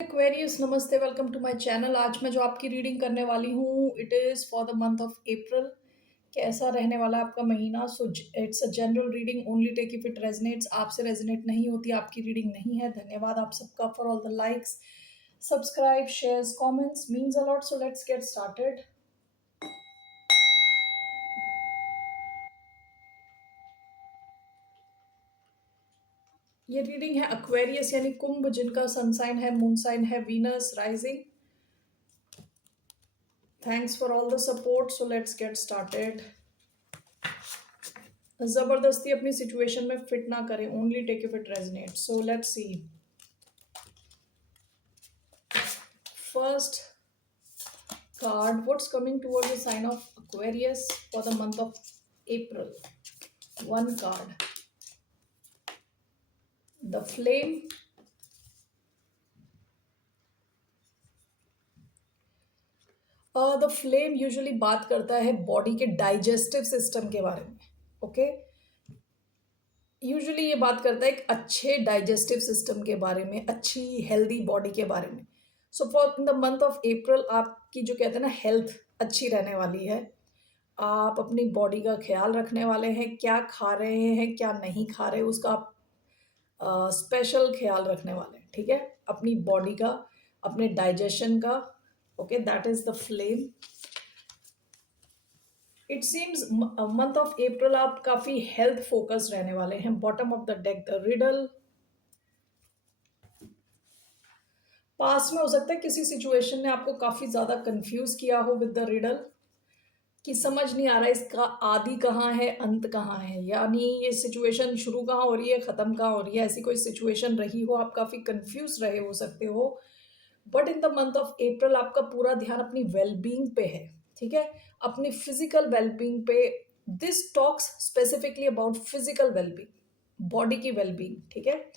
Aquarius नमस्ते, welcome to my channel. आज मैं जो आपकी रीडिंग करने वाली हूँ it is for the month of April. कैसा रहने वाला है आपका महीना? So it's a general reading, only take if it resonates. आपसे रेजनेट नहीं होती आपकी रीडिंग नहीं है। धन्यवाद आप सबका for all the likes, subscribe, shares, comments means a lot. So let's get started. ये रीडिंग है एक्वेरियस यानी कुंभ, जिनका सन साइन है, मून साइन है Venus rising. Thanks for all the support. So let's get started. जबरदस्ती अपनी situation में फिट ना करें, only take if it resonate. So let's see. First card, what's coming towards the sign of Aquarius for the month of April? One card, the flame. The flame usually बात करता है body के digestive system के बारे में। Okay, usually ये बात करता है एक अच्छे डाइजेस्टिव सिस्टम के बारे में, अच्छी हेल्दी बॉडी के बारे में। So for in the month of अप्रैल आपकी जो कहते हैं ना हेल्थ अच्छी रहने वाली है। आप अपनी बॉडी का ख्याल रखने वाले हैं, क्या खा रहे हैं क्या नहीं खा रहे उसका आप स्पेशल ख्याल रखने वाले हैं। ठीक है, अपनी बॉडी का, अपने डाइजेशन का। Okay, that is the flame. It seems month of April आप काफी हेल्थ फोकस रहने वाले हैं। Bottom of the deck the riddle. पास में हो सकता है किसी सिचुएशन ने आपको काफी ज्यादा कंफ्यूज किया हो विद द रिडल, कि समझ नहीं आ रहा है इसका आदि कहाँ है अंत कहाँ है, यानी ये सिचुएशन शुरू कहाँ हो रही है खत्म कहाँ हो रही है। ऐसी कोई सिचुएशन रही हो, आप काफी कंफ्यूज रहे हो सकते हो। But in the month of अप्रैल आपका पूरा ध्यान अपनी वेलबींग पे है। ठीक है, अपनी फिजिकल वेलबींग पे। This talks specifically about physical wellbeing, body की वेलबींग। ठीक है,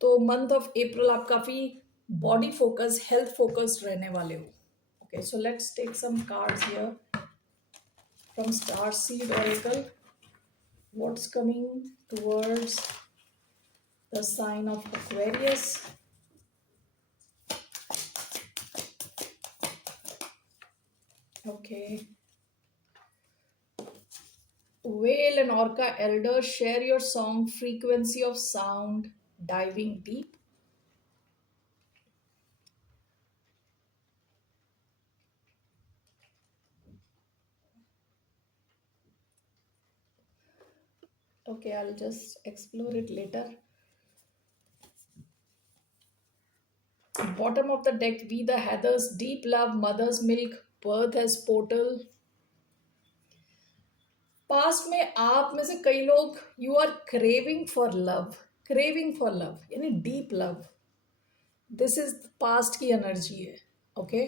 तो मंथ ऑफ अप्रैल आप काफी बॉडी फोकस, हेल्थ फोकस्ड रहने वाले हो। Okay, so let's take some cards here from Starseed Oracle. What's coming towards the sign of Aquarius? Okay. Whale and Orca Elder, share your song, frequency of sound, diving deep. Okay, I'll just explore it later. Bottom of the deck, We the Heathers, deep love, mother's milk, birth as portal. Past में आप में से कई लोग you are craving for love, craving for love यानी deep love. This is past की energy है। Okay,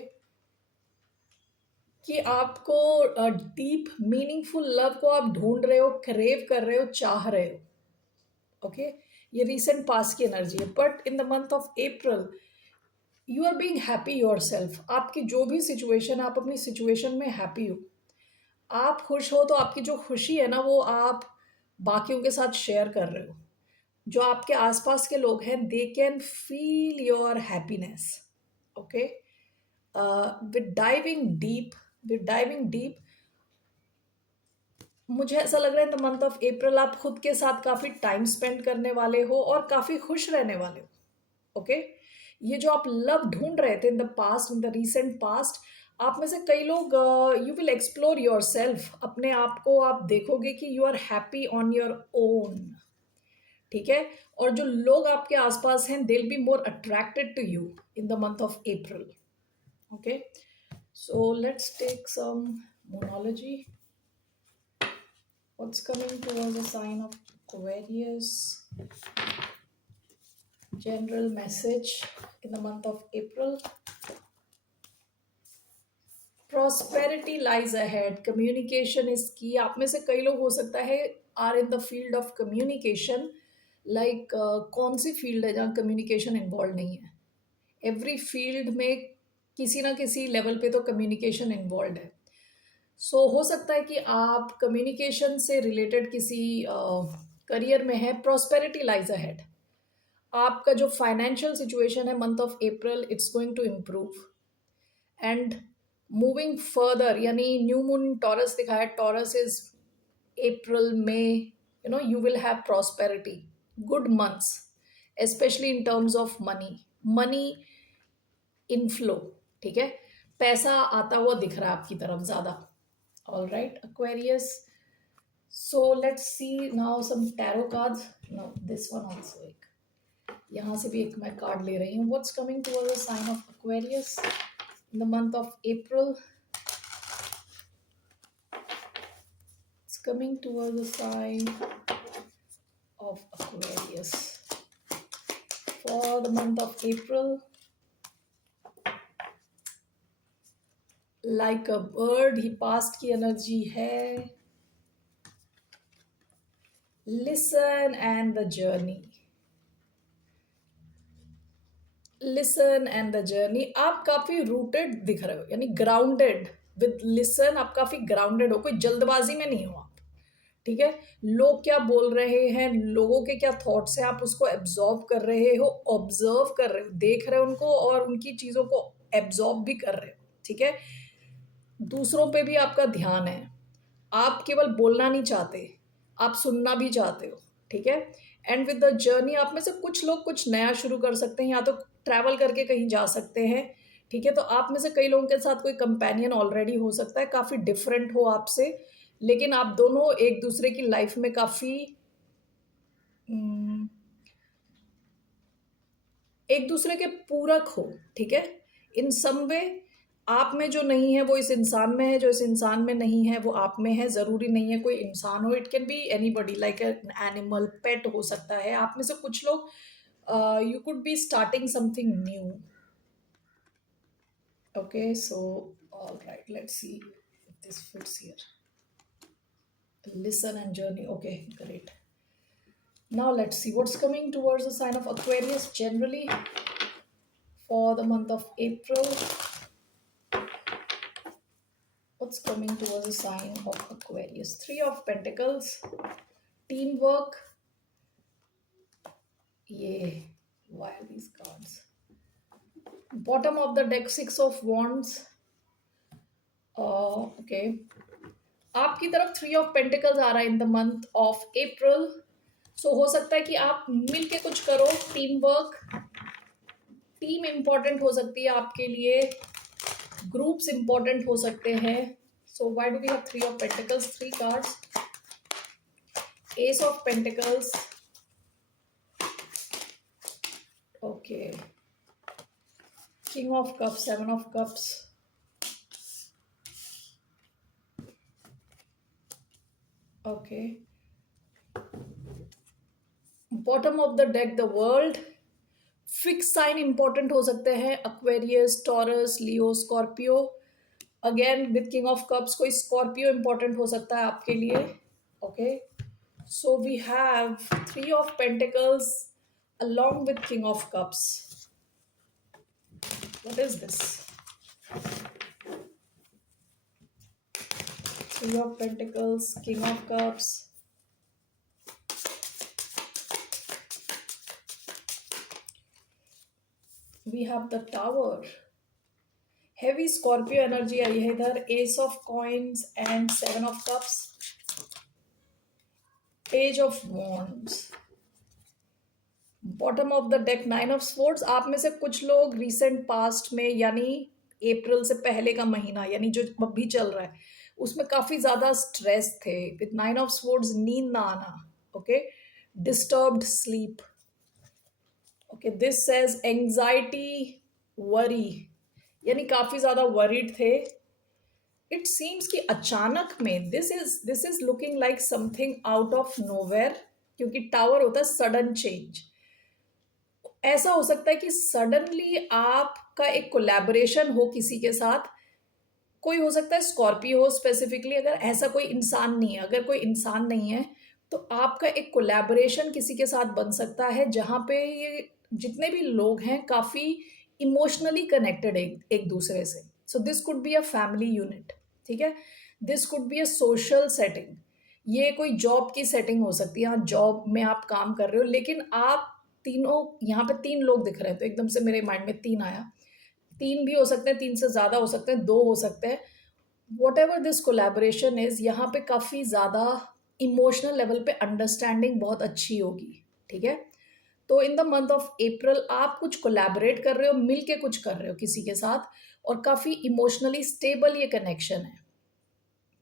कि आपको डीप मीनिंगफुल लव को आप ढूंढ रहे हो, क्रेव कर रहे हो, चाह रहे हो। ओके, ये रिसेंट पास्ट की एनर्जी है। But in the month of April you are being happy yourself. आपकी जो भी सिचुएशन, आप अपनी सिचुएशन में हैप्पी हो, आप खुश हो, तो आपकी जो खुशी है ना वो आप बाकियों के साथ शेयर कर रहे हो। जो आपके आसपास के लोग हैं they can feel your happiness. Okay, with diving deep, with diving deep मुझे ऐसा लग रहा है in the month of April आप खुद के साथ काफ़ी टाइम स्पेंड करने वाले हो और काफ़ी खुश रहने वाले हो। ओके, ये जो आप लव ढूंढ रहे थे in the past, in the recent past, आप में से कई लोग you will explore yourself. अपने आप को आप देखोगे कि you are happy on your own. ठीक है, और जो लोग आपके आसपास हैं they will be more attracted to you in the month of April. Okay, so let's take some monology. What's coming towards the sign of Aquarius? General message in the month of April. Prosperity lies ahead. Communication is key. आप में से कई लोग हो सकता है are in the field of communication. Like कौन सी field है जहाँ कम्युनिकेशन इन्वॉल्व नहीं है? एवरी फील्ड में किसी ना किसी लेवल पे तो कम्युनिकेशन इन्वॉल्व है। सो हो सकता है कि आप कम्युनिकेशन से रिलेटेड किसी करियर में है। प्रॉस्पेरिटी लाइज अहेड, आपका जो फाइनेंशियल सिचुएशन है month of April, it's going to improve and moving further, यानी न्यू मून टॉरस दिखाया, टॉरस इज अप्रैल में, you will have prosperity, good months, especially in terms of money inflow. ठीक है, पैसा आता हुआ दिख रहा है आपकी तरफ ज्यादा. All right, Aquarius. So let's see now some tarot cards. No, this one also. एक यहाँ से भी एक मैं कार्ड ले रही हूँ. What's coming towards the sign of Aquarius in the month of April? It's coming towards the sign of Aquarius for the month of April. Like a bird, he past की एनर्जी है. Listen and the journey. Listen and the journey. आप काफी rooted दिख रहे हो, यानी grounded. With listen आप काफी ग्राउंडेड हो, कोई जल्दबाजी में नहीं हो आप. ठीक है, लोग क्या बोल रहे हैं, लोगों के क्या थॉट्स हैं, आप उसको एब्जॉर्ब कर रहे हो, ऑब्जर्व कर रहे हो, देख रहे हो उनको और उनकी चीजों को एब्जॉर्ब भी कर रहे हो. ठीक है, दूसरों पे भी आपका ध्यान है. आप केवल बोलना नहीं चाहते, आप सुनना भी चाहते हो. ठीक है, एंड विद द जर्नी आप में से कुछ लोग कुछ नया शुरू कर सकते हैं, या तो ट्रैवल करके कहीं जा सकते हैं. ठीक है, तो आप में से कई लोगों के साथ कोई कंपेनियन ऑलरेडी हो सकता है, काफ़ी डिफरेंट हो आपसे, लेकिन आप दोनों एक दूसरे की लाइफ में काफ़ी एक दूसरे के पूरक हो. ठीक है, इन सम वे आप में जो नहीं है वो इस इंसान में है, जो इस इंसान में नहीं है वो आप में है. ज़रूरी नहीं है कोई इंसान हो, it can be anybody, like an animal, pet हो सकता है. आप में से कुछ लोग you could be starting something new. Okay, so all right, let's see if this fits here. Listen and journey. Okay, great. Now let's see what's coming towards the sign of Aquarius generally for the month of April. What's coming towards the sign of Aquarius? Three of Pentacles, teamwork. Yeah, why are these cards? Bottom of the deck, Six of Wands. Okay, आपकी तरफ three of pentacles आ रहा है in the month of April. So हो सकता है कि आप मिल के कुछ करो, टीम वर्क. टीम इंपॉर्टेंट हो सकती है आपके लिए, ग्रुप्स इंपॉर्टेंट हो सकते हैं. So why do we have three of pentacles? Three cards, ace of pentacles. Okay, king of cups, seven of cups. Okay, bottom of the deck, the world. Fix sign important हो सकते हैं, Aquarius, Taurus, Leo, Scorpio. Again with king of cups कोई Scorpio important हो सकता है आपके लिए. Okay, so we have three of pentacles along with king of cups. What is this? Three of pentacles, king of cups. We have the tower. Heavy Scorpio energy आई है इधर. Ace of coins and seven of cups. Page of wands. Bottom of the deck, nine of swords. आप में से कुछ लोग recent past में, यानी अप्रैल से पहले का महीना, यानी जो अभी चल रहा है, उसमें काफ़ी ज़्यादा स्ट्रेस थे. विद नाइन ऑफ स्वॉर्ड्स, नींद ना आना. Okay, disturbed sleep. Okay, this says anxiety, worry, यानी काफ़ी ज़्यादा वरीड थे. इट सीम्स कि अचानक में this is looking like something out of nowhere, क्योंकि टावर होता है सडन चेंज. ऐसा हो सकता है कि सडनली आपका एक कोलैबोरेशन हो किसी के साथ. कोई हो सकता है स्कॉर्पियो हो स्पेसिफिकली, अगर ऐसा कोई इंसान नहीं है. अगर कोई इंसान नहीं है तो आपका एक कोलैबोरेशन किसी के साथ बन सकता है, जहाँ पे ये जितने भी लोग हैं काफ़ी इमोशनली कनेक्टेड एक दूसरे से. So this could be a family unit. ठीक है, this could be a social setting. ये कोई जॉब की सेटिंग हो सकती है. हाँ, जॉब में आप काम कर रहे हो, लेकिन आप तीनों, यहाँ पे 3 लोग दिख रहे हैं, तो एकदम से मेरे माइंड में 3 आया। 3 भी हो सकते हैं, 3 से ज़्यादा हो सकते हैं, 2 हो सकते हैं। व्हाटएवर दिस कोलैबोरेशन इज़, यहाँ पे काफ़ी ज़्यादा इमोशनल लेवल पे अंडरस्टैंडिंग बहुत अच्छी होगी, ठीक है? तो इन द मंथ ऑफ अप्रैल आप कुछ कोलैबोरेट कर रहे हो, मिल के कुछ कर रहे हो किसी के साथ, और काफ़ी इमोशनली स्टेबल ये कनेक्शन है,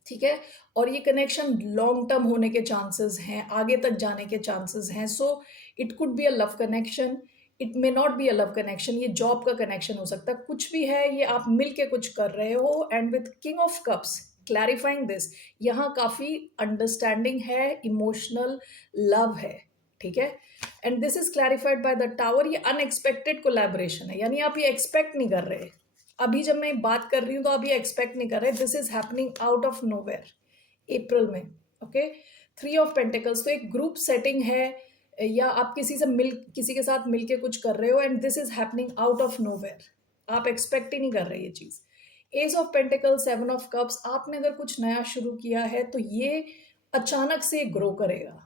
ठीक है? और ये कनेक्शन लॉन्ग टर्म होने के चांसेस हैं, आगे तक जाने के चांसेस हैं। So it could be a love connection, it may not be a love connection, ये जॉब का कनेक्शन हो सकता है, कुछ भी है, ये आप मिल के कुछ कर रहे हो। And with king of cups clarifying this, यहाँ काफ़ी अंडरस्टैंडिंग है, इमोशनल लव है, ठीक है? And this is clarified by the tower, ये अनएक्सपेक्टेड कोलैबोरेशन है, यानी आप ये एक्सपेक्ट नहीं कर रहे। अभी जब मैं बात कर रही हूँ तो आप ये एक्सपेक्ट नहीं कर रहे, this is happening out of nowhere April में, ओके? 3 ऑफ पेंटिकल्स, तो एक ग्रुप सेटिंग है, या आप किसी के साथ मिलके कुछ कर रहे हो, and this is happening out of nowhere, आप एक्सपेक्ट ही नहीं कर रहे ये चीज़। Ace of pentacle, 7 of cups, आपने अगर कुछ नया शुरू किया है तो ये अचानक से ग्रो करेगा।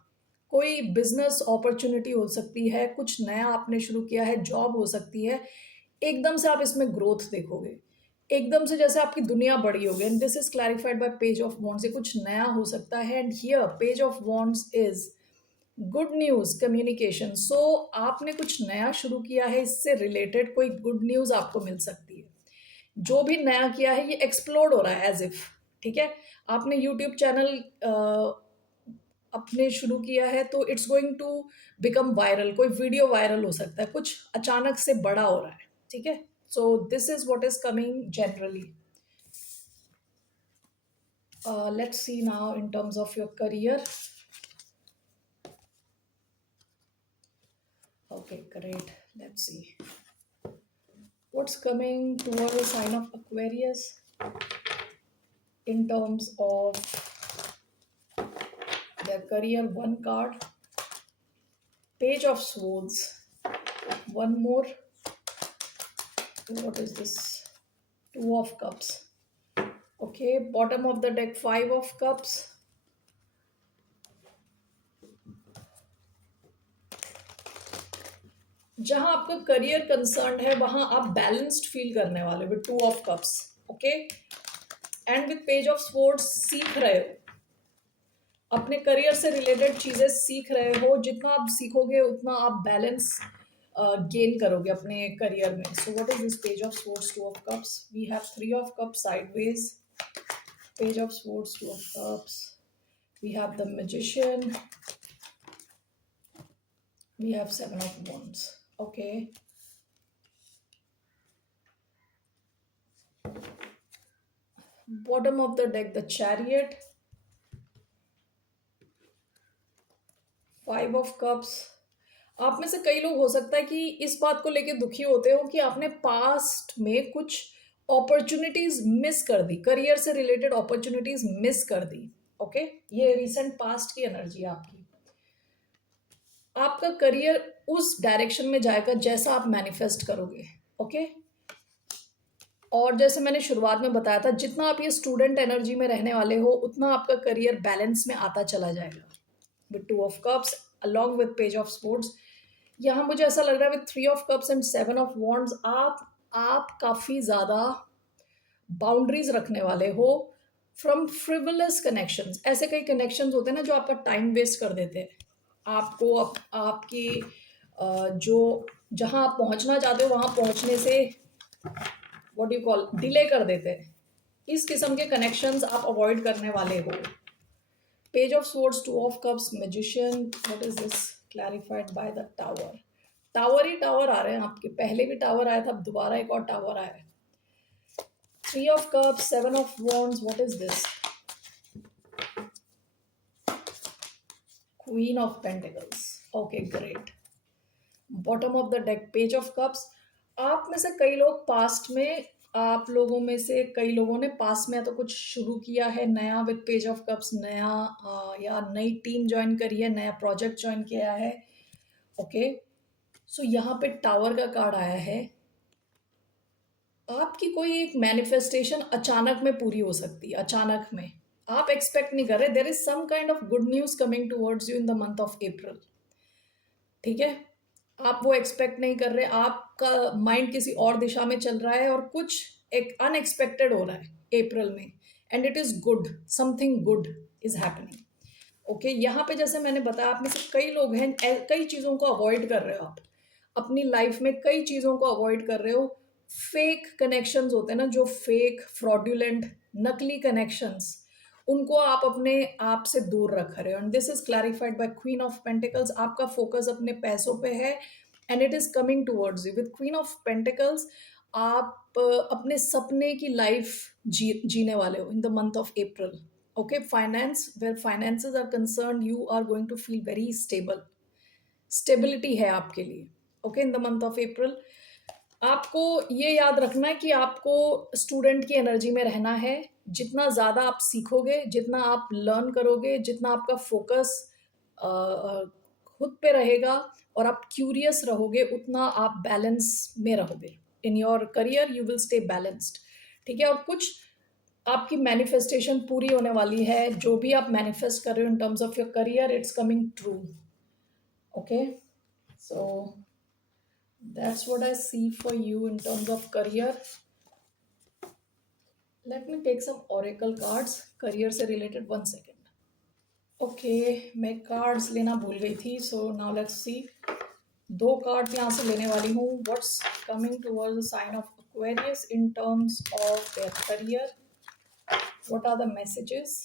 कोई बिजनेस अपॉर्चुनिटी हो सकती है, कुछ नया आपने शुरू किया है, जॉब हो सकती है, एकदम से आप इसमें ग्रोथ देखोगे, एकदम से जैसे आपकी दुनिया बड़ी होगी। And this is clarified by page of wands, ये कुछ नया हो सकता है। And here page of wands is good news, communication. So आपने कुछ नया शुरू किया है, इससे रिलेटेड कोई गुड न्यूज आपको मिल सकती है। जो भी नया किया है ये एक्सप्लोड हो रहा है एज इफ, ठीक है? आपने यूट्यूब चैनल अपने शुरू किया है तो it's going to become viral, कोई वीडियो वायरल हो सकता है, कुछ अचानक से बड़ा हो रहा है, ठीक है? सो this is what is coming generally. Let's see now in terms of your career. Okay, great. Let's see what's coming towards the sign of Aquarius in terms of their career. One card, Page of Swords. One more. What is this? Two of Cups. Okay, bottom of the deck, Five of Cups. जहां आपका career concern है वहां आप balanced feel करने वाले with 2 of cups, okay? And with page of swords सीख रहे हो, अपने करियर से रिलेटेड चीजें सीख रहे हो, जितना आप सीखोगे उतना आप बैलेंस गेन करोगे अपने करियर में। So what is this page of swords, 2 of cups? We have 3 of cups sideways, page of swords, 2 of cups, we have the magician, we have 7 of wands, okay? Bottom of the deck, the chariot, 5 of cups. आप में से कई लोग हो सकता है कि इस बात को लेके दुखी होते हो कि आपने पास्ट में कुछ अपॉर्चुनिटीज मिस कर दी, करियर से रिलेटेड अपॉर्चुनिटीज मिस कर दी, ओके? ये रिसेंट पास्ट की एनर्जी है आपकी। आपका करियर उस डायरेक्शन में जाएगा जैसा आप मैनिफेस्ट करोगे, ओके? और जैसे मैंने शुरुआत में बताया था, जितना आप ये स्टूडेंट एनर्जी में रहने वाले हो उतना आपका करियर बैलेंस में आता चला जाएगा with 2 of cups along with page of swords. यहाँ मुझे ऐसा लग रहा है with 3 of cups and 7 of wands आप काफ़ी ज़्यादा बाउंड्रीज रखने वाले हो फ्रॉम फ्रिवलस कनेक्शंस। ऐसे कई कनेक्शंस होते हैं ना जो आपका टाइम वेस्ट कर देते हैं, आपको आपकी जो जहाँ आप पहुँचना चाहते हो वहाँ पहुँचने से व्हाट यू कॉल डिले कर देते हैं। इस किस्म के कनेक्शंस आप अवॉइड करने वाले हो। Page of swords, 2 of cups, magician, what is this? Clarified by the tower. Tower ही टावर आ रहे हैं आपके, पहले भी टावर आया था, अब दोबारा एक और टावर आया है। 3 of cups, 7 of wands, what is this? Queen of pentacles, okay great. Bottom of the deck, page of cups. आप में से कई लोग पास्ट में, आप लोगों में से कई लोगों ने पास्ट में तो कुछ शुरू किया है नया विद पेज ऑफ कप्स, नया या नई टीम ज्वाइन करी है, नया प्रोजेक्ट ज्वाइन किया है, ओके? सो यहाँ पे टावर का कार्ड आया है। आपकी कोई एक मैनिफेस्टेशन अचानक में पूरी हो सकती है, अचानक में आप एक्सपेक्ट नहीं कर रहे। There is some kind of good news coming towards you in the month of April, ठीक है? आप वो एक्सपेक्ट नहीं कर रहे, आपका माइंड किसी और दिशा में चल रहा है और कुछ एक अनएक्सपेक्टेड हो रहा है अप्रैल में, and it is good, something good is happening. Okay, यहाँ पे जैसे मैंने बताया, आप में से कई लोग हैं कई चीज़ों को अवॉइड कर रहे हो, आप अपनी लाइफ में कई चीज़ों को अवॉइड कर रहे हो। फेक कनेक्शंस होते हैं ना, जो फेक फ्रॉड्यूलेंट नकली कनेक्शंस, उनको आप अपने आप से दूर रख रहे हो, and this is clarified by queen of pentacles. आपका फोकस अपने पैसों पे है, and it is coming towards you with queen of pentacles. आप अपने सपने की लाइफ जीने वाले हो in the month of April. Okay, finance, where finances are concern, you are going to feel very stable, stability है आपके लिए। Okay, in the month of April आपको ये याद रखना है कि आपको स्टूडेंट की एनर्जी में रहना है। जितना ज़्यादा आप सीखोगे, जितना आप लर्न करोगे, जितना आपका फोकस खुद पे रहेगा और आप क्यूरियस रहोगे, उतना आप बैलेंस में रहोगे। इन your career you will stay balanced. ठीक है, और कुछ आपकी मैनिफेस्टेशन पूरी होने वाली है। जो भी आप मैनिफेस्ट कर रहे हो in terms of your career, it's coming true. Okay, so that's what I see for you in terms of career. Let me take some oracle cards career से related, 1 second. Okay, मैं cards लेना भूल गई थी, so now let's see. 2 cards यहाँ से लेने वाली हूँ. What's coming towards the sign of Aquarius in terms of their career? What are the messages?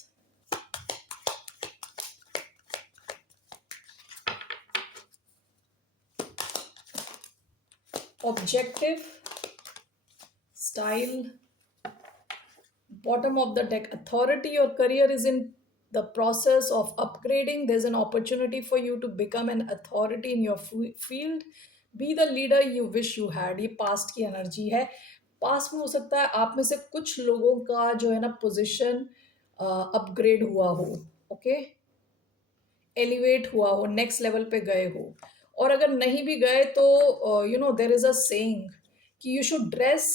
Objective, style, bottom of the deck, authority. Your career is in the process of upgrading. There's an opportunity for you to become an authority in your field. Be the leader you wish you had. ये past की energy है। Past में हो सकता है आप में से कुछ लोगों का जो है ना पोजीशन अपग्रेड हुआ हो, ओके, एलिवेट हुआ हो, नेक्स्ट लेवल पे गए हो। और अगर नहीं भी गए तो you know there is a saying कि you should dress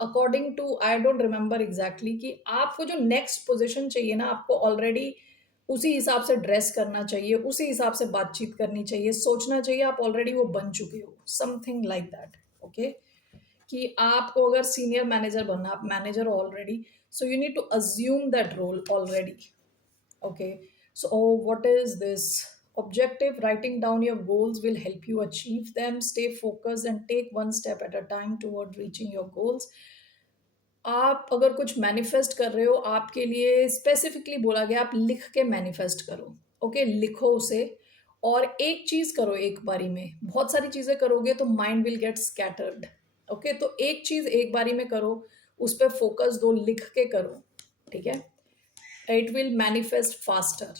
according to, I don't remember exactly, कि आपको जो नेक्स्ट पोजीशन चाहिए ना, आपको ऑलरेडी उसी हिसाब से ड्रेस करना चाहिए, उसी हिसाब से बातचीत करनी चाहिए, सोचना चाहिए आप ऑलरेडी वो बन चुके हो, समथिंग लाइक दैट। ओके, कि आपको अगर सीनियर मैनेजर बनना, आप मैनेजर हो already, so you need to assume that role already. Okay, so what is this objective? Writing down your goals will help you achieve them. Stay focused and take one step at a time toward reaching your goals. आप अगर कुछ manifest कर रहे हो, आपके लिए specifically बोला गया आप लिख के मैनिफेस्ट करो। ओके, लिखो उसे, और एक चीज करो एक बारी में। बहुत सारी चीजें करोगे तो mind will get scattered. Okay, तो एक चीज एक बारी में करो, उस पर फोकस दो, लिख के करो। ठीक है, इट विल मैनिफेस्ट फास्टर।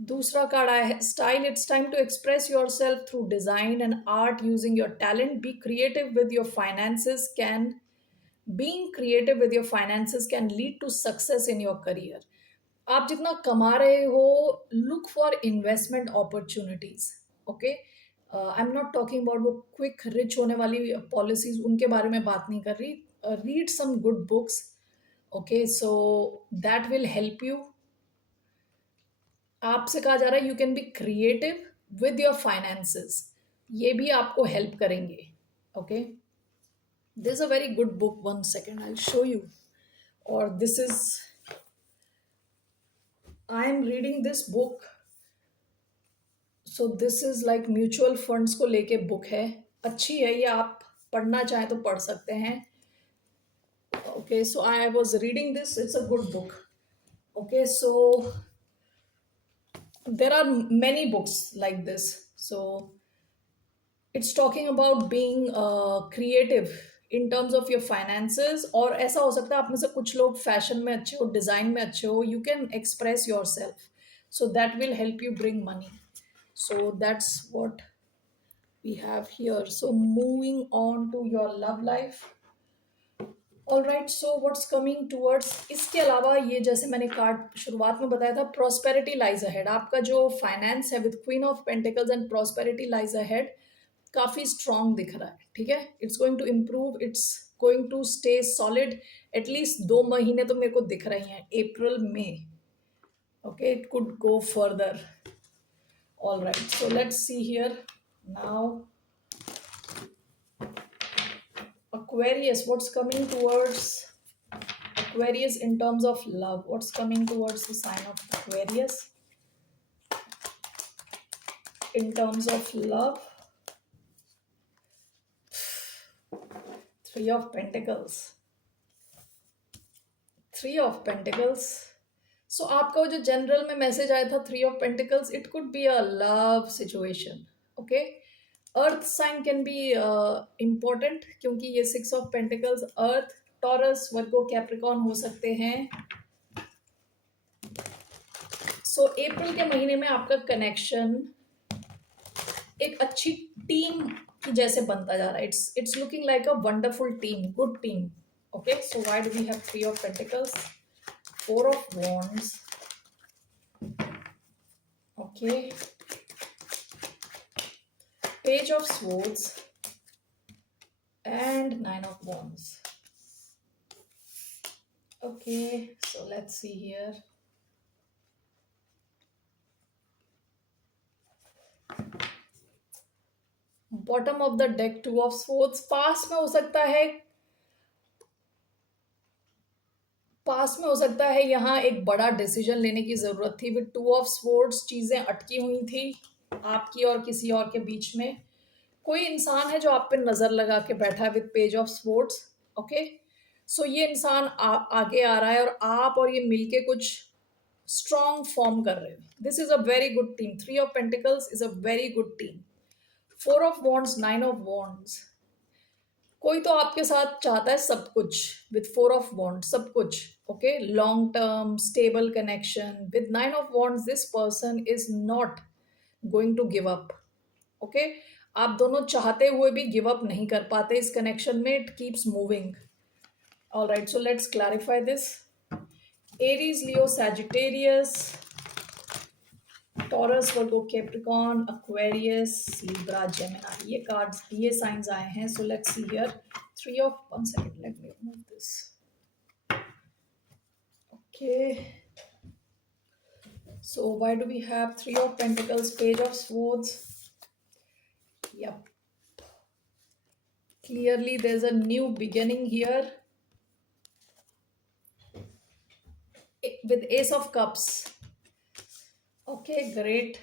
दूसरा कार्ड आया है style. It's time to express yourself through design and art using your talent. Be creative with your finances can being creative with your finances can lead to success in your career. आप जितना कमा रहे हो, look for investment opportunities. Okay, I am not talking about वो quick rich होने वाली policies, उनके बारे में बात नहीं कर रही। Read some good books. Okay, so that will help you. आपसे कहा जा रहा है you can be creative with your finances, ये भी आपको हेल्प करेंगे। Okay, this a very good book, 1 second I show you. और this is, I am reading this book, so this is like mutual funds को लेके book है। अच्छी है ये, आप पढ़ना चाहें तो पढ़ सकते हैं। Okay, so I was reading this, it's a good book. Okay, so there are many books like this, so it's talking about being creative in terms of your finances। और ऐसा हो सकता है आप में से कुछ लोग फैशन में अच्छे हो, डिज़ाइन में अच्छे हो, you can express yourself, so that will help you bring money। so that's what we have here। so moving on to your love life। All right, so what's coming towards, इसके अलावा ये जैसे मैंने card शुरुआत में बताया था, prosperity lies ahead. आपका जो फाइनेंस है with queen of pentacles and prosperity lies ahead, काफ़ी स्ट्रॉन्ग दिख रहा है। ठीक है, it's going to improve, it's going to stay solid. At least 2 महीने तो मेरे को दिख रही हैं, अप्रैल में। Okay, it could go further. All right, so let's see here now Aquarius, what's coming towards Aquarius in terms of love? What's coming towards the sign of Aquarius in terms of love? Three of Pentacles. Three of pentacles. So आपका जो general में message आया था three of pentacles, it could be a love situation. Okay, earth sign can be important क्योंकि ये six of pentacles earth, Taurus, Virgo, Capricorn हो सकते हैं. सो अप्रैल के महीने में आपका कनेक्शन एक अच्छी टीम की जैसे बनता जा रहा है. It's looking like a wonderful team, good team. Okay, so why do we have three of pentacles, four of wands, okay, page of swords and nine of wands. Okay, so let's see here. Bottom of the deck, two of swords. पास में हो सकता है यहाँ एक बड़ा decision लेने की ज़रूरत थी. विद टू ऑफ स्वॉर्ड्स चीज़ें अटकी हुई थी आपकी और किसी और के बीच में. कोई इंसान है जो आप पे नज़र लगा के बैठा है with page of swords. Okay, so ये इंसान आगे आ रहा है और आप और ये मिलके कुछ स्ट्रॉन्ग फॉर्म कर रहे हो. This is a very good team. Three of pentacles is a very good team. Four of wands, nine of wands. कोई तो आपके साथ चाहता है सब कुछ विद फोर ऑफ वॉन्ड्स, सब कुछ. Okay, long term stable connection. With nine of wands this person is not going to give up. Okay, आप दोनों चाहते हुए भी गिव अप नहीं कर पाते इस कनेक्शन में. It keeps moving. Alright, so let's clarify this. Aries, Leo, Sagittarius, taurus, Virgo, Capricorn, Aquarius, Libra, Gemini. ये कार्ड्स, ये साइंस आए हैं. सो let's see here. Three of, one second, let me move this. Okay, so why do we have three of pentacles, page of swords? Yep, clearly there's a new beginning here with ace of cups. Okay, great.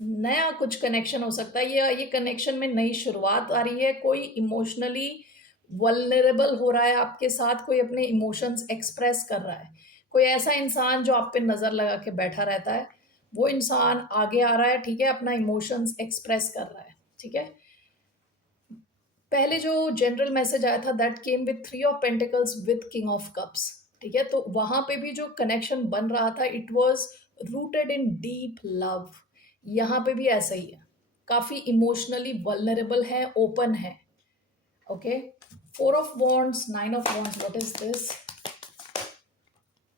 नया कुछ connection हो सकता है. ये connection में नई शुरुआत आ रही है. कोई इमोशनली वल्नरेबल हो रहा है आपके साथ. कोई अपने इमोशंस एक्सप्रेस कर रहा है. कोई ऐसा इंसान जो आप पे नज़र लगा के बैठा रहता है, वो इंसान आगे आ रहा है. ठीक है, अपना इमोशंस एक्सप्रेस कर रहा है. ठीक है, पहले जो जनरल मैसेज आया था that came with three of pentacles with king of cups. ठीक है, तो वहां पे भी जो कनेक्शन बन रहा था it was rooted in deep love. यहाँ पे भी ऐसा ही है. काफी इमोशनली वल्नरेबल है, ओपन है. Okay, four of wands, nine of wands. What is this?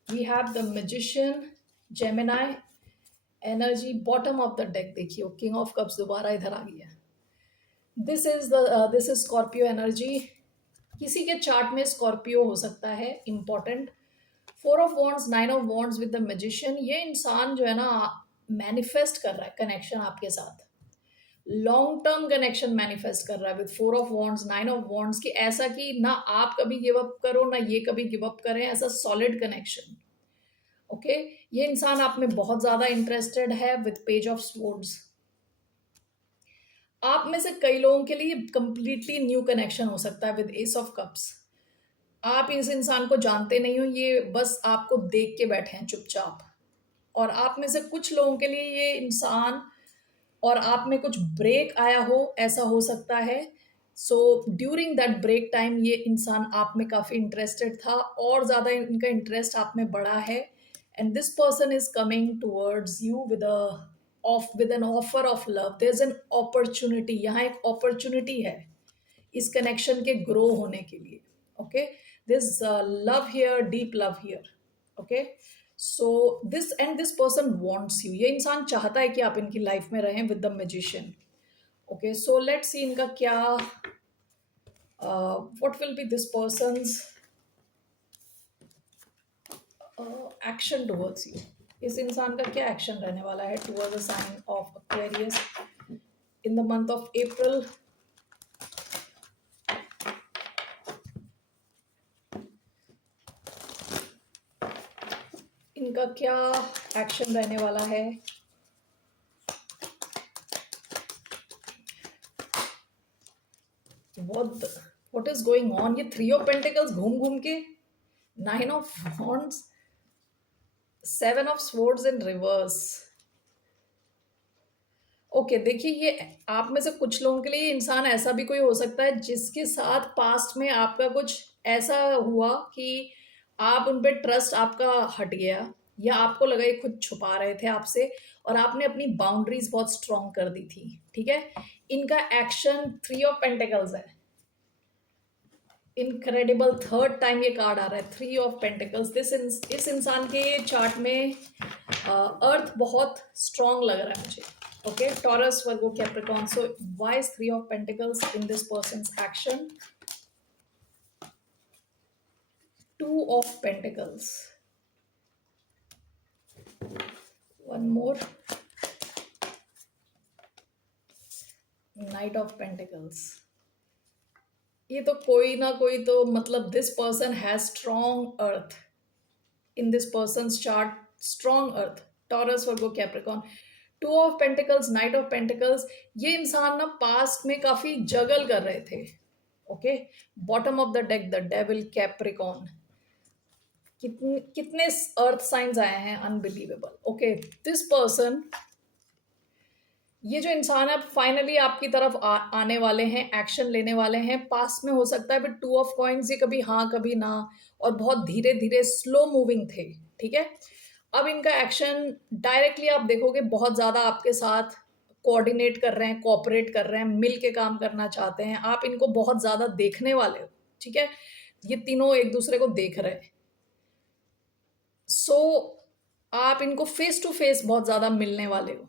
We have the magician, Gemini energy. Bottom of the deck देखिए, किंग ऑफ कप्स दोबारा इधर आ गया. This is Scorpio energy. किसी के चार्ट में स्कॉर्पियो हो सकता है, important. Four of wands, nine of wands with the magician. ये इंसान जो है ना मैनिफेस्ट कर रहा है कनेक्शन आपके साथ. लॉन्ग टर्म कनेक्शन मैनिफेस्ट कर रहा है with four of wands, nine of wands. की ऐसा कि ना आप कभी गिव अप करो ना ये कभी गिव अप करें. ऐसा सॉलिड कनेक्शन. ओके, ये इंसान आप में बहुत ज्यादा इंटरेस्टेड है विद पेज ऑफ स्वॉर्ड्स. आप में से कई लोगों के लिए कंप्लीटली न्यू कनेक्शन हो सकता है विद एस ऑफ कप्स. आप इस इंसान को जानते नहीं हो, ये बस आपको देख के बैठे हैं चुपचाप. और आप में से कुछ लोगों के लिए ये इंसान और आप में कुछ ब्रेक आया हो, ऐसा हो सकता है. So during that break time ये इंसान आप में काफ़ी इंटरेस्टेड था और ज़्यादा इनका इंटरेस्ट आप में बढ़ा है. And this person is coming towards you with an offer of love. There is an opportunity. यहाँ एक अपॉर्चुनिटी है इस कनेक्शन के ग्रो होने के लिए. Okay, this love here, deep love here. Okay, so this person wants you. ये इंसान चाहता है कि आप इनकी लाइफ में रहें with the magician. Okay, so let's see इनका क्या what will be this person's action towards you. इस इंसान का क्या एक्शन रहने वाला है towards the sign of Aquarius in the month of April. इनका क्या एक्शन रहने वाला है? What is going on? ये 3 ऑफ पेंटिकल्स घूम घूम के 9 of wands, 7 of swords in reverse. Okay, देखिए ये आप में से कुछ लोगों के लिए इंसान ऐसा भी कोई हो सकता है जिसके साथ पास्ट में आपका कुछ ऐसा हुआ कि आप उन पे ट्रस्ट आपका हट गया, या आपको लगा ये खुद छुपा रहे थे आपसे और आपने अपनी बाउंड्रीज बहुत स्ट्रांग कर दी थी। ठीक है, इनका एक्शन 3 ऑफ पेंटिकल्स है। इनक्रेडिबल, थर्ड टाइम ये कार्ड आ रहा है, 3 ऑफ पेंटिकल्स। इस इंसान के चार्ट में अर्थ बहुत स्ट्रांग लग रहा है मुझे। Okay, taurus, Virgo, Capricorn. So why is 3 of pentacles in this person's action? 2 of pentacles, one more, night of pentacles. ये तो कोई ना कोई तो मतलब this person has strong earth in this persons chart, strong earth. Taurus, Virgo, Capricorn. 2 of pentacles, night of pentacles. ये इंसान ना पास्ट में काफी जगल कर रहे थे। Okay, bottom of the deck, the devil, Capricorn. कितने कितने अर्थ साइंस आए हैं, अनबिलीवेबल। ओके, दिस पर्सन, ये जो इंसान है फाइनली आपकी तरफ आने वाले हैं, एक्शन लेने वाले हैं। पास में हो सकता है बट 2 ऑफ कॉइन्स, ये कभी हाँ कभी ना, और बहुत धीरे धीरे स्लो मूविंग थे। ठीक है, अब इनका एक्शन डायरेक्टली आप देखोगे बहुत ज़्यादा आपके साथ कोऑर्डिनेट कर रहे हैं, कोऑपरेट कर रहे हैं, मिल के काम करना चाहते हैं। आप इनको बहुत ज़्यादा देखने वाले हो। ठीक है, ये तीनों एक दूसरे को देख रहे हैं। सो आप इनको फेस टू फेस बहुत ज़्यादा मिलने वाले हो।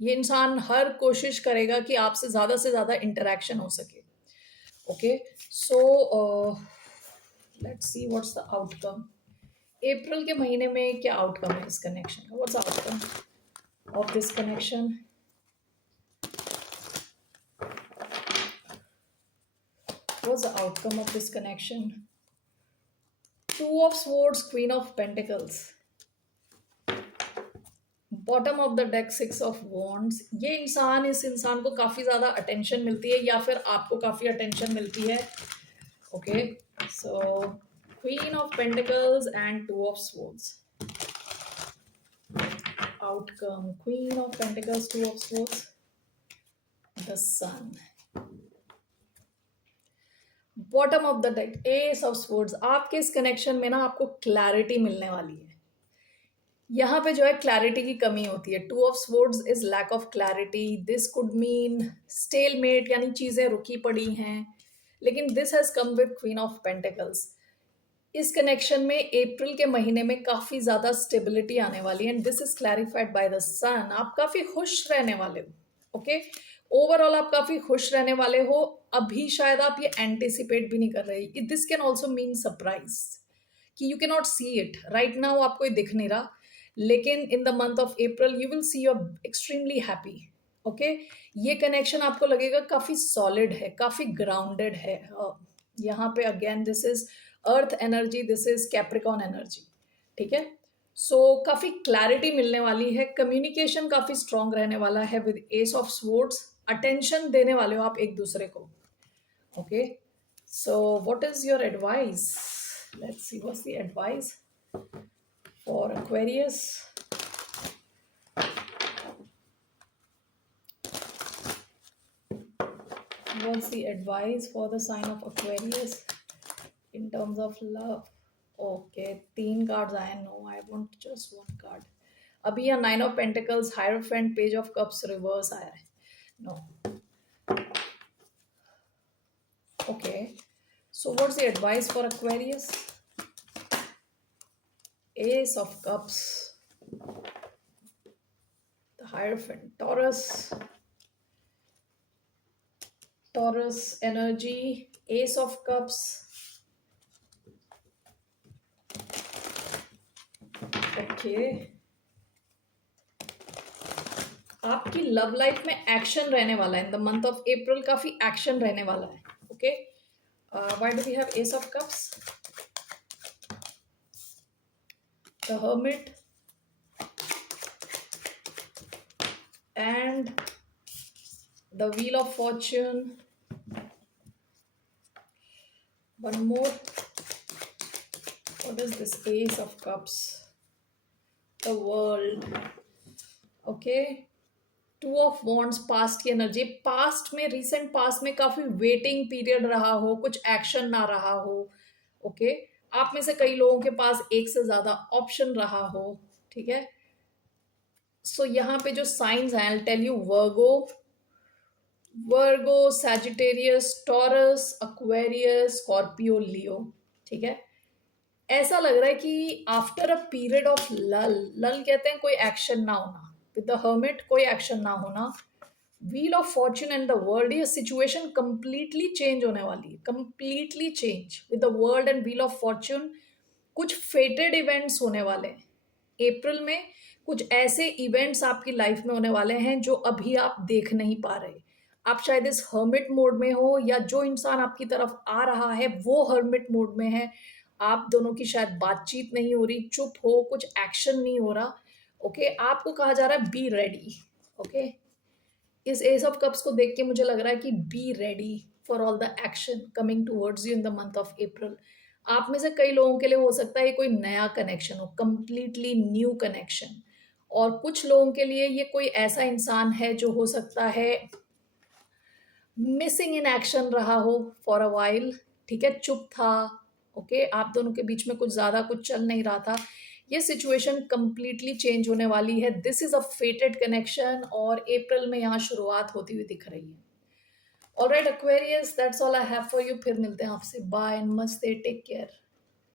ये इंसान हर कोशिश करेगा कि आपसे ज़्यादा से ज़्यादा इंटरेक्शन हो सके। Okay, so let's see what's the outcome. April के महीने में क्या आउटकम है इस कनेक्शन का? What's the outcome of this connection? What's the outcome of this connection? 2 of swords, queen of pentacles, bottom of the deck, 6 of wands. ये इंसान, इस इंसान को काफ़ी ज़्यादा अटेंशन मिलती है या फिर आपको काफ़ी अटेंशन मिलती है। Okay, so queen of pentacles and 2 of swords. Outcome, queen of pentacles, 2 of swords, the sun, bottom of the deck, ace of swords. आपके इस कनेक्शन में ना आपको क्लैरिटी मिलने वाली है। यहाँ पे जो है क्लैरिटी की कमी होती है। 2 of swords is lack of clarity. This could mean stalemate, यानी चीजें रुकी पड़ी हैं। लेकिन this has come with queen of pentacles. इस कनेक्शन में अप्रैल के महीने में काफी ज्यादा स्टेबिलिटी आने वाली है, and this is clarified by the sun. आप काफी खुश रहने वाले हो। ओके, ओवरऑल आप काफी खुश रहने वाले हो। अभी शायद आप ये एंटिसिपेट भी नहीं कर रहे। This can also mean surprise, कि you can not see it right now, आपको ये दिख नहीं रहा, लेकिन in the month of April you will see your extremely happy. Okay, ये कनेक्शन आपको लगेगा काफी सॉलिड है, काफी ग्राउंडेड है। यहाँ पे again this is earth energy, this is Capricorn energy. ठीक है, सो काफी क्लैरिटी मिलने वाली है। कम्युनिकेशन काफी स्ट्रांग रहने वाला है with S of swords. Attention देने वाले हो आप एक दूसरे को। Okay, so what is your advice? Let's see what's the advice for Aquarius. What's the advice for the sign of Aquarius in terms of love? Okay, 3 cards आए। No, I want just 1 card. अभी यहाँ 9 of Pentacles, Hierophant, Page of Cups, reverse आया है। No. Okay, so what's the advice for Aquarius? Ace of Cups, the Hierophant, Taurus energy, Ace of Cups. Okay, आपकी love life में action रहने वाला है in the month of April, काफी action रहने वाला है। Okay, why do we have ace of cups? The hermit, and the Wheel of Fortune. One more. What is this? Ace of Cups. The World. Okay. Two of wands past की energy. Past में, recent past में काफी waiting period रहा हो, कुछ action ना रहा हो. ओके. आप में से कई लोगों के पास एक से ज्यादा ऑप्शन रहा हो. ठीक है. सो यहाँ पे जो साइंस हैं, I tell you, Virgo, Sagittarius, Taurus, Aquarius, Scorpio, Leo. ठीक है. ऐसा लग रहा है कि आफ्टर अ पीरियड ऑफ लल कहते हैं कोई एक्शन ना होना. विद द हर्मिट कोई एक्शन ना होना. Wheel of Fortune and the world, ये सिचुएशन कंप्लीटली चेंज होने वाली है. Completely change with the world and wheel of Fortune. कुछ फेटेड इवेंट्स होने वाले हैं अप्रैल में. कुछ ऐसे इवेंट्स आपकी लाइफ में होने वाले हैं जो अभी आप देख नहीं पा रहे. आप शायद इस हर्मिट मोड में हो, या जो इंसान आपकी तरफ आ रहा है वो हर्मिट मोड में है. आप दोनों की शायद बातचीत नहीं हो रही, चुप हो, कुछ एक्शन नहीं हो रहा. ओके. आपको कहा जा रहा है बी रेडी. ओके. इस एस ऑफ कप्स को देख के मुझे लग रहा है कि be ready for all the action coming towards you in the month of April. आप में से कई लोगों के लिए हो सकता है ये कोई नया कनेक्शन हो, कंप्लीटली न्यू कनेक्शन. और कुछ लोगों के लिए ये कोई ऐसा इंसान है जो हो सकता है मिसिंग इन एक्शन रहा हो फॉर अ वाइल. ठीक है. चुप था. ओके. आप दोनों के बीच में कुछ ज्यादा कुछ चल नहीं रहा था. ये सिचुएशन कंप्लीटली चेंज होने वाली है. दिस इज अ फेटेड कनेक्शन और अप्रैल में यहाँ शुरुआत होती हुई दिख रही है. Alright Aquarius, that's all I have for you. फिर मिलते हैं आपसे. बाय एंड मस्ते. Take care.